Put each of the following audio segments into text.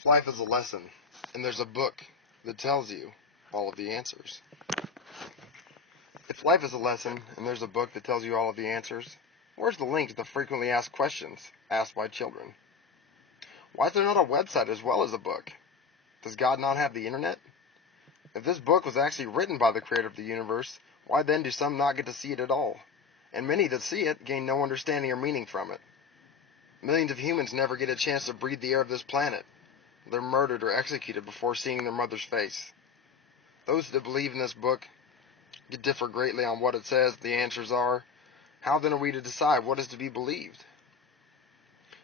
If life is a lesson, and there's a book that tells you all of the answers. If life is a lesson, and there's a book that tells you all of the answers, where's the link to the frequently asked questions asked by children? Why is there not a website as well as a book? Does God not have the internet? If this book was actually written by the creator of the universe, why then do some not get to see it at all? And many that see it gain no understanding or meaning from it. Millions of humans never get a chance to breathe the air of this planet. They're murdered or executed before seeing their mother's face. Those that believe in this book differ greatly on what it says the answers are. How then are we to decide what is to be believed?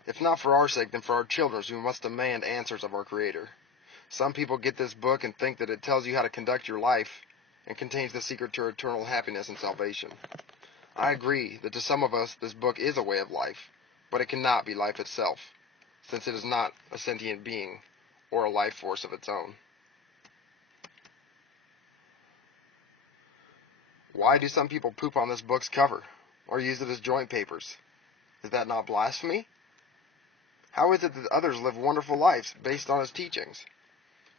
If not for our sake, then for our children's, we must demand answers of our Creator. Some people get this book and think that it tells you how to conduct your life and contains the secret to eternal happiness and salvation. I agree that to some of us this book is a way of life, but it cannot be life itself, since it is not a sentient being or a life force of its own. Why do some people poop on this book's cover, or use it as joint papers? Is that not blasphemy? How is it that others live wonderful lives based on its teachings?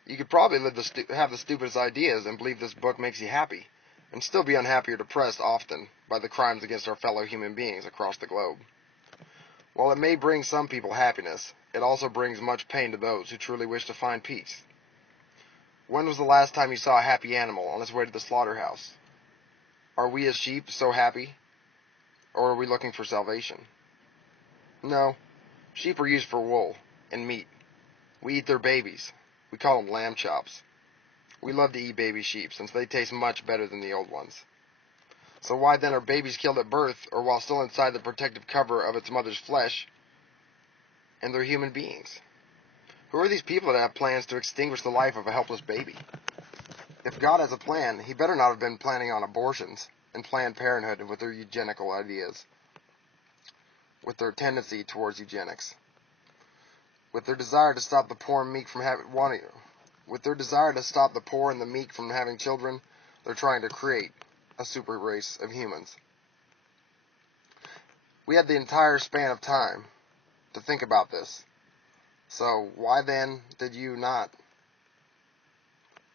You could probably have the stupidest ideas and believe this book makes you happy, and still be unhappy or depressed often by the crimes against our fellow human beings across the globe. While it may bring some people happiness, it also brings much pain to those who truly wish to find peace. When was the last time you saw a happy animal on its way to the slaughterhouse? Are we as sheep so happy, or are we looking for salvation? No, sheep are used for wool and meat. We eat their babies. We call them lamb chops. We love to eat baby sheep since they taste much better than the old ones. So why then are babies killed at birth or while still inside the protective cover of its mother's flesh, and they're human beings? Who are these people that have plans to extinguish the life of a helpless baby? If God has a plan, he better not have been planning on abortions and Planned Parenthood with their eugenical ideas, with their tendency towards eugenics, with their desire to stop the poor and meek from with their desire to stop the poor and the meek from having children. They're trying to create a super race of humans. We had the entire span of time to think about this. So why then did you not?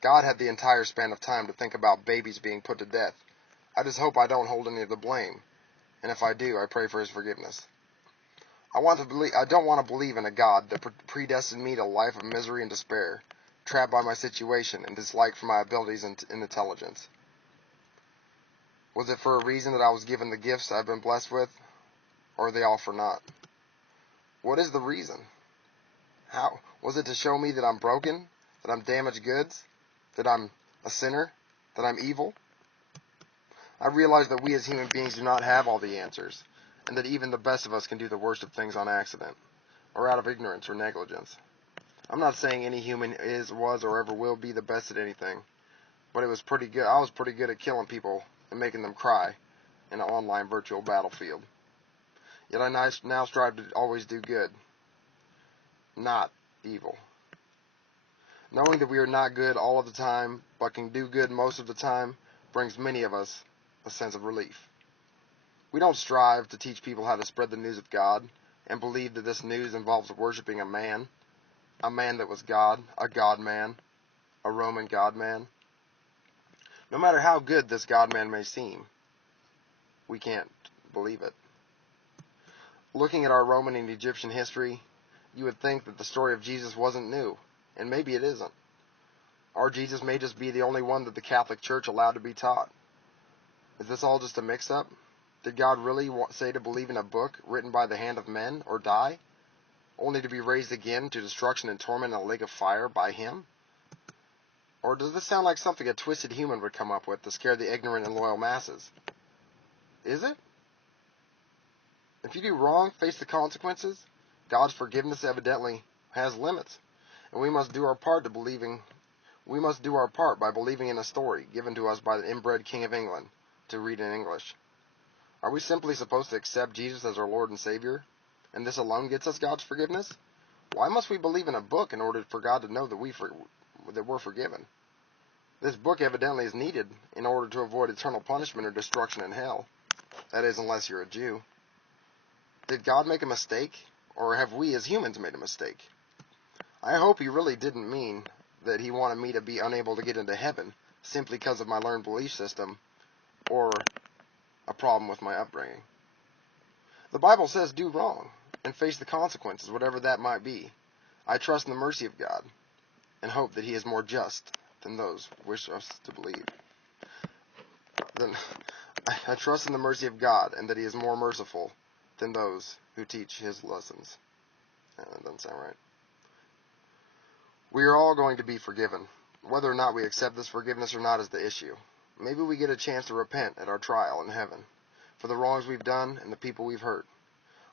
God had the entire span of time to think about babies being put to death. I just hope I don't hold any of the blame, and if I do, I pray for his forgiveness. I don't want to believe in a God that predestined me to a life of misery and despair, trapped by my situation and dislike for my abilities and intelligence. Was it for a reason that I was given the gifts I've been blessed with, or are they all for naught? What is the reason? How? Was it to show me that I'm broken, that I'm damaged goods, that I'm a sinner, that I'm evil? I realize that we as human beings do not have all the answers, and that even the best of us can do the worst of things on accident, or out of ignorance or negligence. I'm not saying any human was, or ever will be the best at anything, but it was pretty good. I was pretty good at killing people and making them cry in an online virtual battlefield. Yet I now strive to always do good, not evil. Knowing that we are not good all of the time, but can do good most of the time, brings many of us a sense of relief. We don't strive to teach people how to spread the news of God, and believe that this news involves worshiping a man that was God, a God-man, a Roman God-man. No matter how good this God-man may seem, we can't believe it. Looking at our Roman and Egyptian history, you would think that the story of Jesus wasn't new, and maybe it isn't. Our Jesus may just be the only one that the Catholic Church allowed to be taught. Is this all just a mix-up? Did God really say to believe in a book written by the hand of men, or die, only to be raised again to destruction and torment in a lake of fire by him? Or does this sound like something a twisted human would come up with to scare the ignorant and loyal masses? Is it? If you do wrong, face the consequences. God's forgiveness evidently has limits, and we must do our part by believing in a story given to us by the inbred King of England to read in English. Are we simply supposed to accept Jesus as our Lord and Savior, and this alone gets us God's forgiveness? Why must we believe in a book in order for God to know that we're forgiven? This book evidently is needed in order to avoid eternal punishment or destruction in hell. That is, unless you're a Jew. Did God make a mistake, or have we as humans made a mistake? I hope he really didn't mean that he wanted me to be unable to get into heaven simply because of my learned belief system or a problem with my upbringing. The Bible says do wrong and face the consequences, whatever that might be. I trust in the mercy of God and hope that he is more just than those who wish us to believe. I trust in the mercy of God and that he is more merciful than those who teach his lessons. That doesn't sound right. We are all going to be forgiven. Whether or not we accept this forgiveness or not is the issue. Maybe we get a chance to repent at our trial in heaven for the wrongs we've done and the people we've hurt.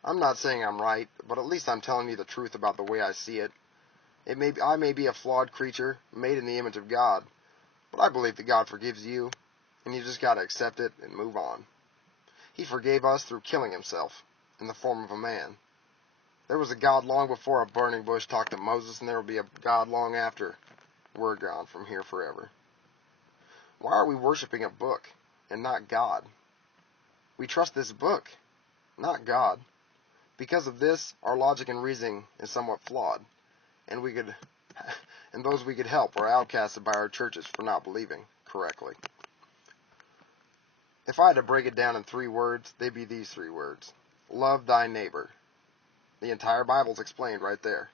I'm not saying I'm right, but at least I'm telling you the truth about the way I see it. I may be a flawed creature, made in the image of God, but I believe that God forgives you, and you just got to accept it and move on. He forgave us through killing himself in the form of a man. There was a God long before a burning bush talked to Moses, and there will be a God long after we're gone from here forever. Why are we worshiping a book and not God? We trust this book, not God. Because of this, our logic and reasoning is somewhat flawed, and those we could help are outcasted by our churches for not believing correctly. If I had to break it down in 3 words, they'd be these 3 words. Love thy neighbor. The entire Bible's explained right there.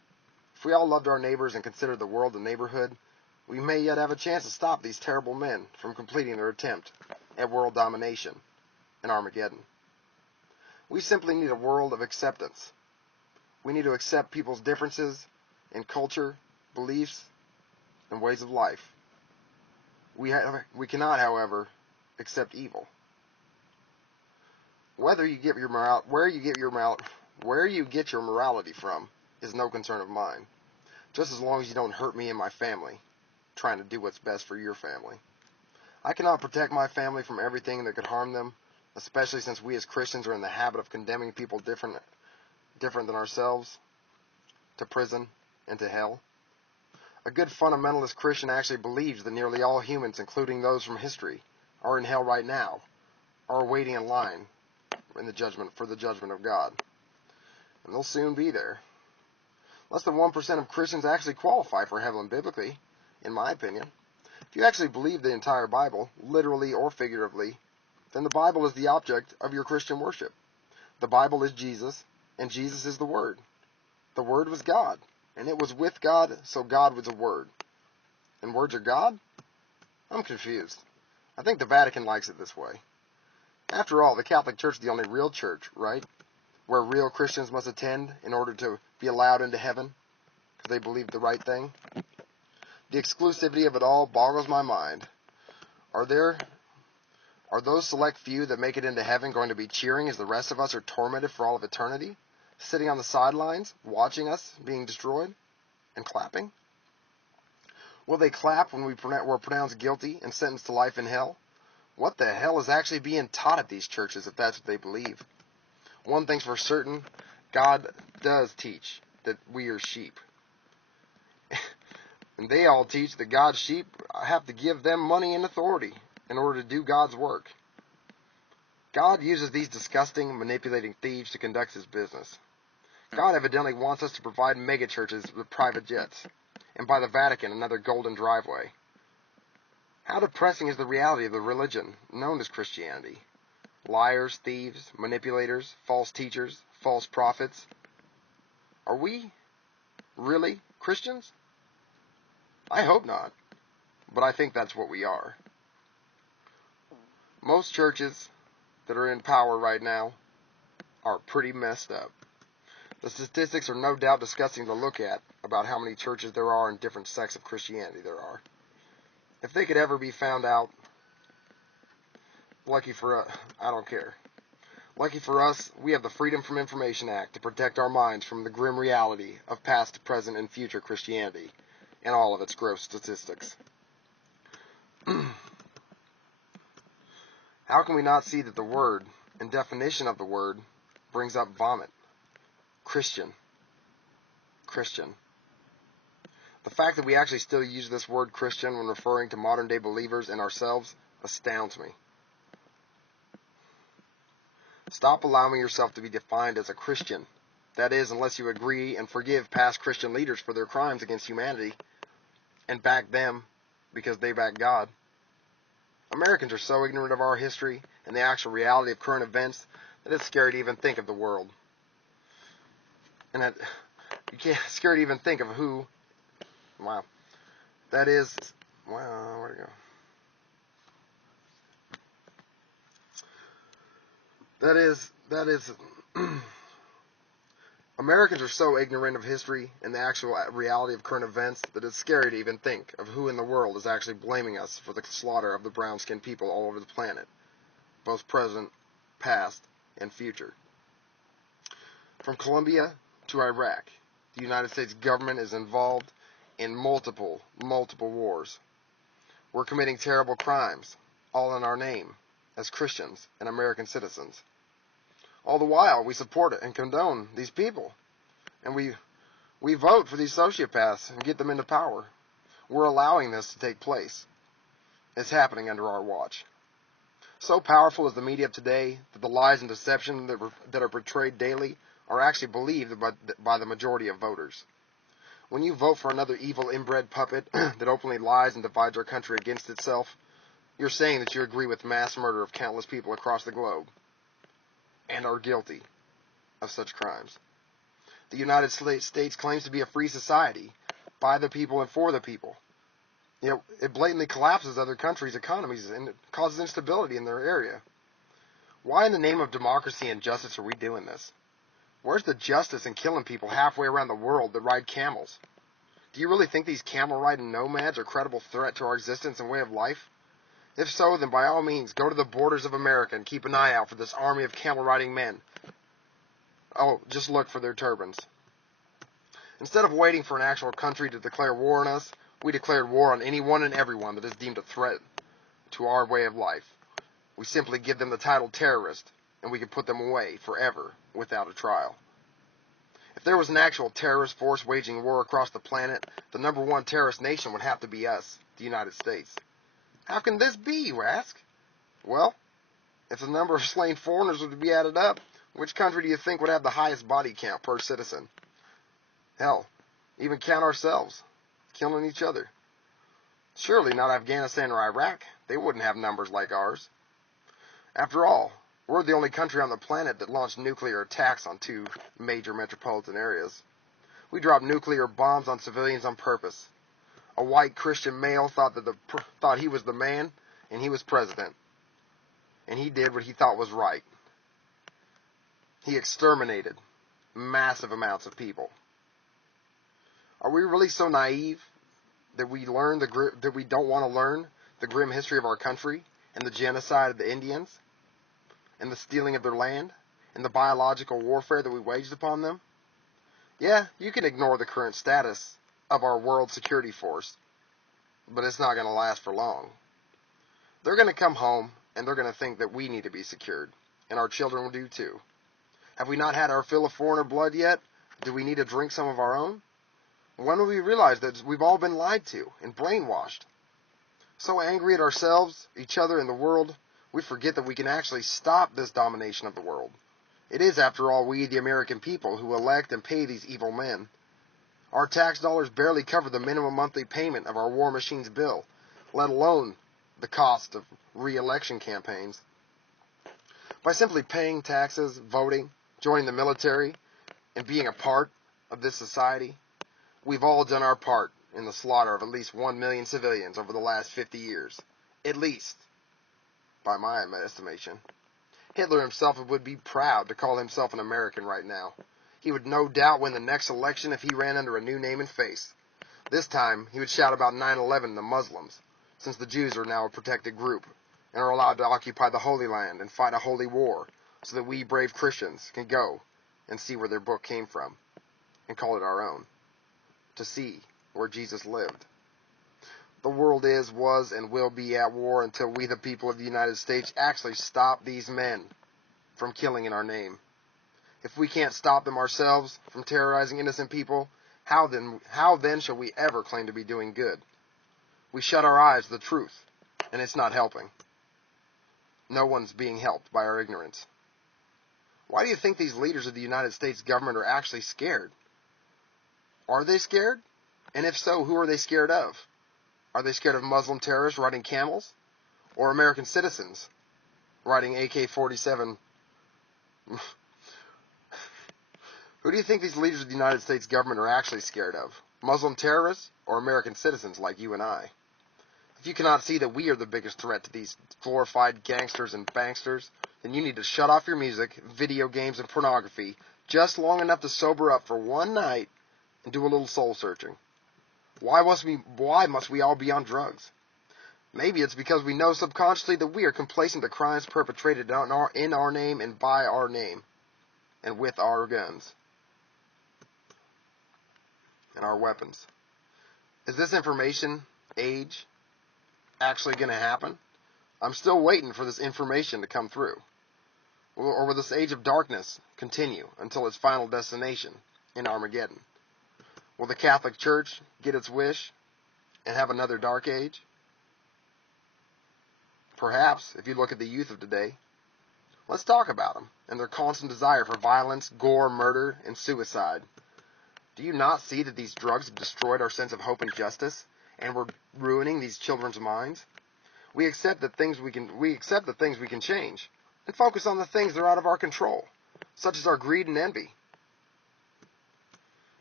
If we all loved our neighbors and considered the world a neighborhood, we may yet have a chance to stop these terrible men from completing their attempt at world domination in Armageddon. We simply need a world of acceptance. We need to accept people's differences in culture, beliefs, and ways of life. We cannot, however, accept evil. Where you get your morality from is no concern of mine, just as long as you don't hurt me and my family, trying to do what's best for your family. I cannot protect my family from everything that could harm them, especially since we as Christians are in the habit of condemning people different than ourselves to prison and to hell. A good fundamentalist Christian actually believes that nearly all humans, including those from history, are in hell right now, are waiting in line for the judgment of God. And they'll soon be there. Less than 1% of Christians actually qualify for heaven biblically, in my opinion. If you actually believe the entire Bible, literally or figuratively, then the Bible is the object of your Christian worship. The Bible is Jesus, and Jesus is the Word. The Word was God, and it was with God, so God was a Word. And words are God? I'm confused. I think the Vatican likes it this way. After all, the Catholic Church is the only real church, right? Where real Christians must attend in order to be allowed into heaven because they believe the right thing. The exclusivity of it all boggles my mind. Are those select few that make it into heaven going to be cheering as the rest of us are tormented for all of eternity? Sitting on the sidelines, watching us being destroyed, and clapping? Will they clap when we're pronounced guilty and sentenced to life in hell? What the hell is actually being taught at these churches if that's what they believe? One thing's for certain, God does teach that we are sheep. And they all teach that God's sheep have to give them money and authority in order to do God's work. God uses these disgusting, manipulating thieves to conduct his business. God evidently wants us to provide megachurches with private jets, and by the Vatican another golden driveway. How depressing is the reality of the religion known as Christianity? Liars, thieves, manipulators, false teachers, false prophets. Are we really Christians? I hope not, but I think that's what we are. Most churches that are in power right now are pretty messed up. The statistics are no doubt disgusting to look at about how many churches there are in different sects of Christianity there are. If they could ever be found out, I don't care. Lucky for us, we have the Freedom from Information Act to protect our minds from the grim reality of past, present, and future Christianity and all of its gross statistics. How can we not see that the word and definition of the word brings up vomit? Christian. The fact that we actually still use this word Christian when referring to modern-day believers and ourselves astounds me. Stop allowing yourself to be defined as a Christian That is, unless you agree and forgive past Christian leaders for their crimes against humanity and back them because they back God. Americans are so ignorant of our history and the actual reality of current events that it's scary to even think of the world. And that you can't scary to even think of who. Wow. That is. Wow. Where'd it go? That is. Americans are so ignorant of history and the actual reality of current events that it's scary to even think of who in the world is actually blaming us for the slaughter of the brown-skinned people all over the planet, both present, past, and future. From Colombia to Iraq, the United States government is involved in multiple wars. We're committing terrible crimes, all in our name, as Christians and American citizens. All the while, we support it and condone these people. And we vote for these sociopaths and get them into power. We're allowing this to take place. It's happening under our watch. So powerful is the media of today that the lies and deception that are portrayed daily are actually believed by the majority of voters. When you vote for another evil inbred puppet that openly lies and divides our country against itself, you're saying that you agree with mass murder of countless people across the globe and are guilty of such crimes. The United States claims to be a free society, by the people and for the people. Yet it blatantly collapses other countries' economies and it causes instability in their area. Why in the name of democracy and justice are we doing this? Where's the justice in killing people halfway around the world that ride camels? Do you really think these camel-riding nomads are a credible threat to our existence and way of life? If so, then by all means, go to the borders of America and keep an eye out for this army of camel-riding men. Oh, just look for their turbans. Instead of waiting for an actual country to declare war on us, we declared war on anyone and everyone that is deemed a threat to our way of life. We simply give them the title terrorist, and we can put them away forever without a trial. If there was an actual terrorist force waging war across the planet, the number one terrorist nation would have to be us, the United States. How can this be, you ask? Well, if the number of slain foreigners were to be added up, which country do you think would have the highest body count per citizen? Hell, even count ourselves, killing each other. Surely not Afghanistan or Iraq. They wouldn't have numbers like ours. After all, we're the only country on the planet that launched nuclear attacks on two major metropolitan areas. We dropped nuclear bombs on civilians on purpose. A white Christian male thought he was the man, and he was president. And he did what he thought was right. He exterminated massive amounts of people. Are we really so naive that we don't want to learn the grim history of our country and the genocide of the Indians and the stealing of their land and the biological warfare that we waged upon them? Yeah, you can ignore the current status of our world security force, but it's not going to last for long. They're going to come home and they're going to think that we need to be secured, and our children will do too. Have we not had our fill of foreigner blood yet? Do we need to drink some of our own? When will we realize that we've all been lied to and brainwashed? So angry at ourselves, each other, and the world, we forget that we can actually stop this domination of the world. It is, after all, we, the American people, who elect and pay these evil men. Our tax dollars barely cover the minimum monthly payment of our war machine's bill, let alone the cost of re-election campaigns. By simply paying taxes, voting, joining the military, and being a part of this society, we've all done our part in the slaughter of at least 1 million civilians over the last 50 years. At least, by my estimation. Hitler himself would be proud to call himself an American right now. He would no doubt win the next election if he ran under a new name and face. This time, he would shout about 9/11 and the Muslims, since the Jews are now a protected group and are allowed to occupy the Holy Land and fight a holy war so that we brave Christians can go and see where their book came from and call it our own, to see where Jesus lived. The world is, was, and will be at war until we, the people of the United States, actually stop these men from killing in our name. If we can't stop them ourselves from terrorizing innocent people, how then shall we ever claim to be doing good? We shut our eyes to the truth, and it's not helping. No one's being helped by our ignorance. Why do you think these leaders of the United States government are actually scared? Are they scared? And if so, who are they scared of? Are they scared of Muslim terrorists riding camels? Or American citizens riding AK-47? Who do you think these leaders of the United States government are actually scared of? Muslim terrorists or American citizens like you and I? If you cannot see that we are the biggest threat to these glorified gangsters and banksters, then you need to shut off your music, video games, and pornography just long enough to sober up for one night and do a little soul searching. Why must we all be on drugs? Maybe it's because we know subconsciously that we are complacent to crimes perpetrated in our name and by our name, and with our guns and our weapons. Is this information age actually going to happen? I'm still waiting for this information to come through. Or will this age of darkness continue until its final destination in Armageddon? Will the Catholic Church get its wish and have another dark age? Perhaps, if you look at the youth of today. Let's talk about them and their constant desire for violence, gore, murder, and suicide. Do you not see that these drugs have destroyed our sense of hope and justice, and we're ruining these children's minds? We accept the things we can change, and focus on the things that are out of our control, such as our greed and envy.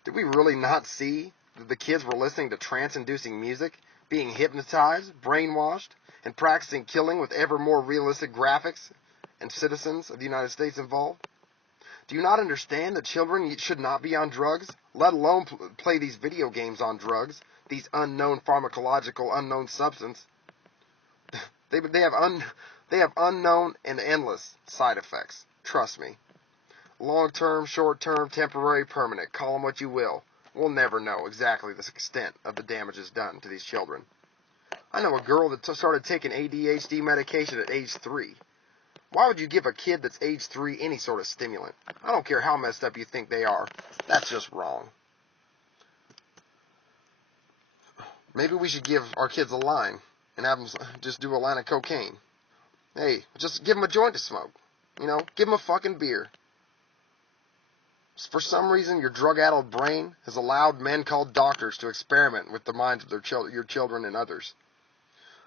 Did we really not see that the kids were listening to trance-inducing music, being hypnotized, brainwashed, and practicing killing with ever more realistic graphics, and citizens of the United States involved? Do you not understand that children should not be on drugs, let alone play these video games on drugs, these unknown pharmacological unknown substance? They have unknown and endless side effects. Trust me. Long-term, short-term, temporary, permanent. Call them what you will. We'll never know exactly the extent of the damages done to these children. I know a girl that started taking ADHD medication at age 3. Why would you give a kid that's age 3 any sort of stimulant? I don't care how messed up you think they are. That's just wrong. Maybe we should give our kids a line and have them just do a line of cocaine. Hey, just give them a joint to smoke. Give them a fucking beer. For some reason, your drug-addled brain has allowed men called doctors to experiment with the minds of your children and others.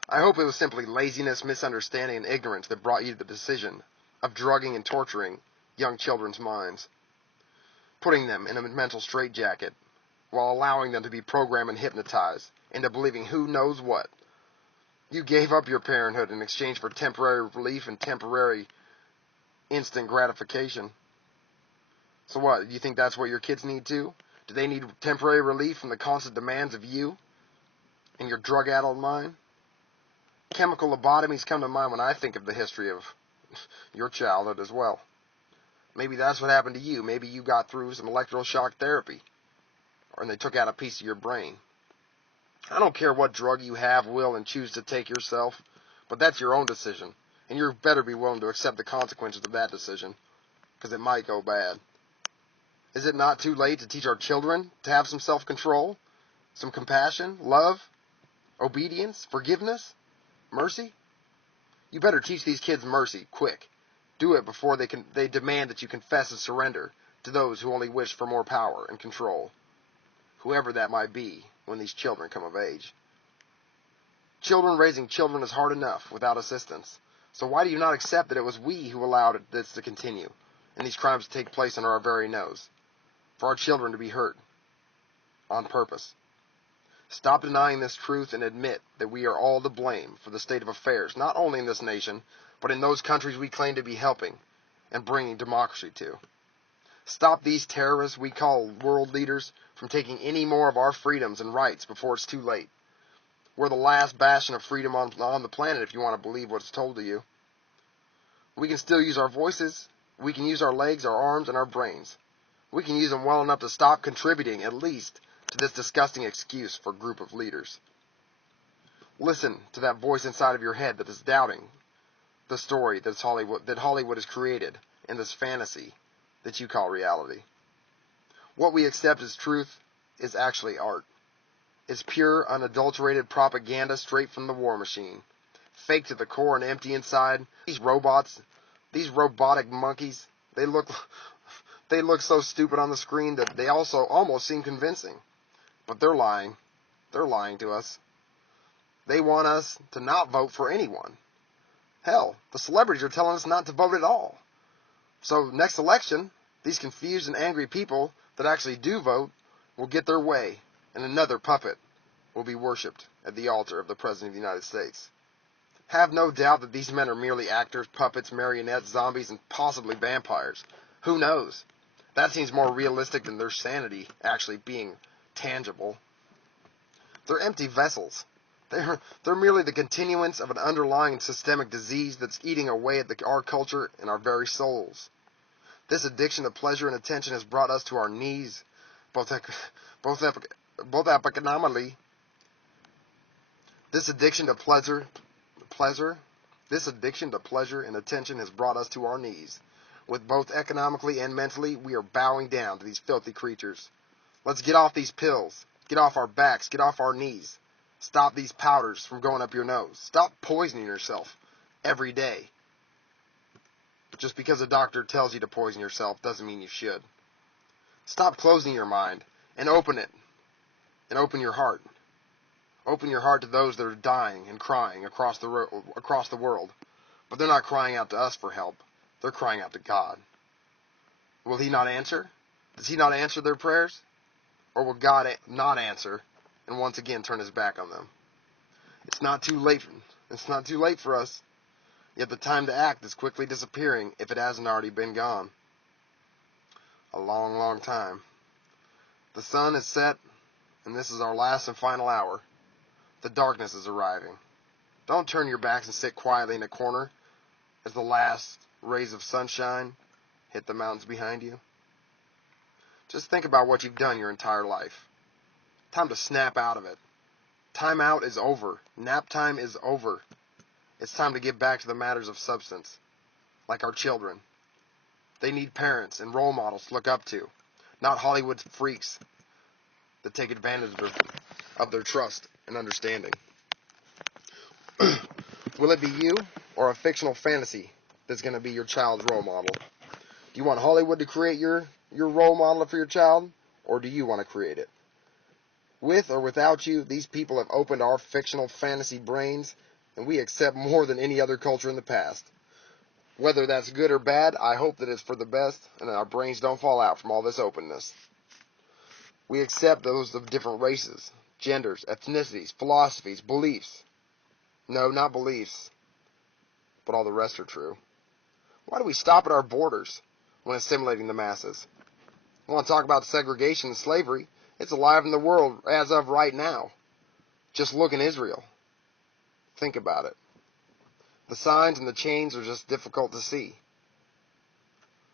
I hope it was simply laziness, misunderstanding, and ignorance that brought you to the decision of drugging and torturing young children's minds, putting them in a mental straitjacket, while allowing them to be programmed and hypnotized into believing who knows what. You gave up your parenthood in exchange for temporary relief and temporary instant gratification. So what, you think that's what your kids need too? Do they need temporary relief from the constant demands of you and your drug-addled mind? Chemical lobotomies come to mind when I think of the history of your childhood as well. Maybe that's what happened to you. Maybe you got through some electroshock therapy, and they took out a piece of your brain. I don't care what drug you have, will, and choose to take yourself, but that's your own decision, and you better be willing to accept the consequences of that decision, because it might go bad. Is it not too late to teach our children to have some self-control, some compassion, love, obedience, forgiveness? Mercy? You better teach these kids mercy, quick. Do it before they demand that you confess and surrender to those who only wish for more power and control, whoever that might be when these children come of age. Raising children is hard enough without assistance. So why do you not accept that it was we who allowed this to continue, and these crimes to take place under our very nose, for our children to be hurt on purpose? Stop denying this truth and admit that we are all to blame for the state of affairs, not only in this nation, but in those countries we claim to be helping and bringing democracy to. Stop these terrorists we call world leaders from taking any more of our freedoms and rights before it's too late. We're the last bastion of freedom on the planet if you want to believe what's told to you. We can still use our voices. We can use our legs, our arms, and our brains. We can use them well enough to stop contributing, at least, to this disgusting excuse for a group of leaders. Listen to that voice inside of your head that is doubting the story that Hollywood has created in this fantasy that you call reality. What we accept as truth is actually art. It's pure, unadulterated propaganda straight from the war machine. Fake to the core and empty inside. These robotic monkeys They look they look so stupid on the screen that they also almost seem convincing. But they're lying. They're lying to us. They want us to not vote for anyone. Hell, the celebrities are telling us not to vote at all. So next election, these confused and angry people that actually do vote will get their way, and another puppet will be worshipped at the altar of the President of the United States. Have no doubt that these men are merely actors, puppets, marionettes, zombies, and possibly vampires. Who knows? That seems more realistic than their sanity actually being tangible. They're empty vessels. They're merely the continuance of an underlying systemic disease that's eating away at our culture and our very souls. This addiction to pleasure and attention has brought us to our knees, both economically. This addiction to pleasure and attention has brought us to our knees. With both economically and mentally, we are bowing down to these filthy creatures. Let's get off these pills. Get off our backs. Get off our knees. Stop these powders from going up your nose. Stop poisoning yourself every day. Just because a doctor tells you to poison yourself doesn't mean you should. Stop closing your mind and open it. And open your heart. Open your heart to those that are dying and crying across the world. But they're not crying out to us for help. They're crying out to God. Will He not answer? Does He not answer their prayers? Or will God not answer and once again turn His back on them? It's not too late. It's not too late for us. Yet the time to act is quickly disappearing if it hasn't already been gone. A long, long time. The sun is set, and this is our last and final hour. The darkness is arriving. Don't turn your backs and sit quietly in a corner as the last rays of sunshine hit the mountains behind you. Just think about what you've done your entire life. Time to snap out of it. Time out is over. Nap time is over. It's time to get back to the matters of substance, like our children. They need parents and role models to look up to, not Hollywood freaks that take advantage of their trust and understanding. Will it be you or a fictional fantasy that's going to be your child's role model? Do you want Hollywood to create your role model for your child, or do you want to create it? With or without you, these people have opened our fictional fantasy brains, and we accept more than any other culture in the past. Whether that's good or bad, I hope that it's for the best, and that our brains don't fall out from all this openness. We accept those of different races, genders, ethnicities, philosophies, beliefs. No, not beliefs, but all the rest are true. Why do we stop at our borders when assimilating the masses? I want to talk about segregation and slavery. It's alive in the world as of right now. Just look in Israel. Think about it. The signs and the chains are just difficult to see.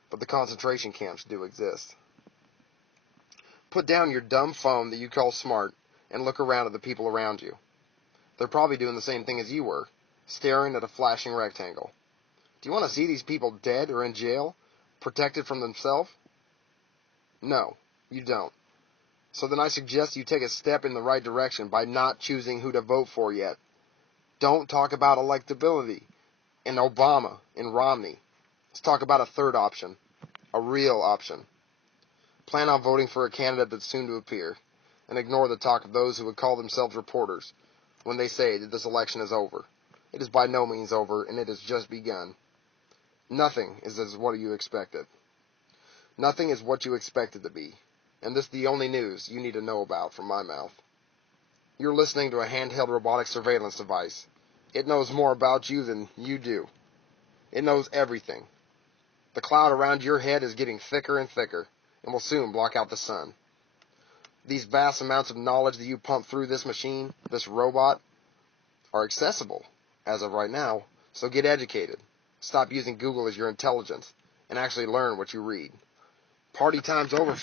But the concentration camps do exist. Put down your dumb phone that you call smart and look around at the people around you. They're probably doing the same thing as you were, staring at a flashing rectangle. Do you want to see these people dead or in jail, protected from themselves? No, you don't. So then I suggest you take a step in the right direction by not choosing who to vote for yet. Don't talk about electability and Obama and Romney. Let's talk about a third option, a real option. Plan on voting for a candidate that's soon to appear, and ignore the talk of those who would call themselves reporters when they say that this election is over. It is by no means over, and it has just begun. Nothing is as what you expected. Nothing is what you expected to be, and this is the only news you need to know about from my mouth. You're listening to a handheld robotic surveillance device. It knows more about you than you do. It knows everything. The cloud around your head is getting thicker and thicker, and will soon block out the sun. These vast amounts of knowledge that you pump through this machine, this robot, are accessible as of right now, so get educated. Stop using Google as your intelligence, and actually learn what you read. Party time's over for